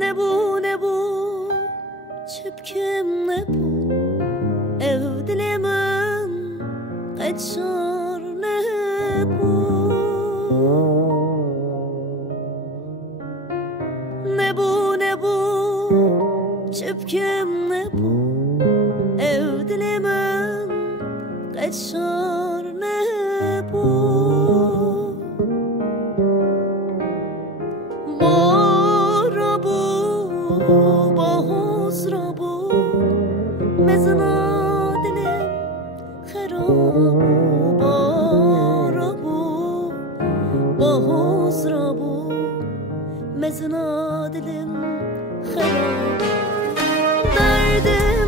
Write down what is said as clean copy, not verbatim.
نبو چپکم نبو او دل من قدشار نبو نبو چپکم نبو او دل من قدشار نبو باز را بو مزنا دلم خراب بارا بو باز را بو مزنا دلم خراب درد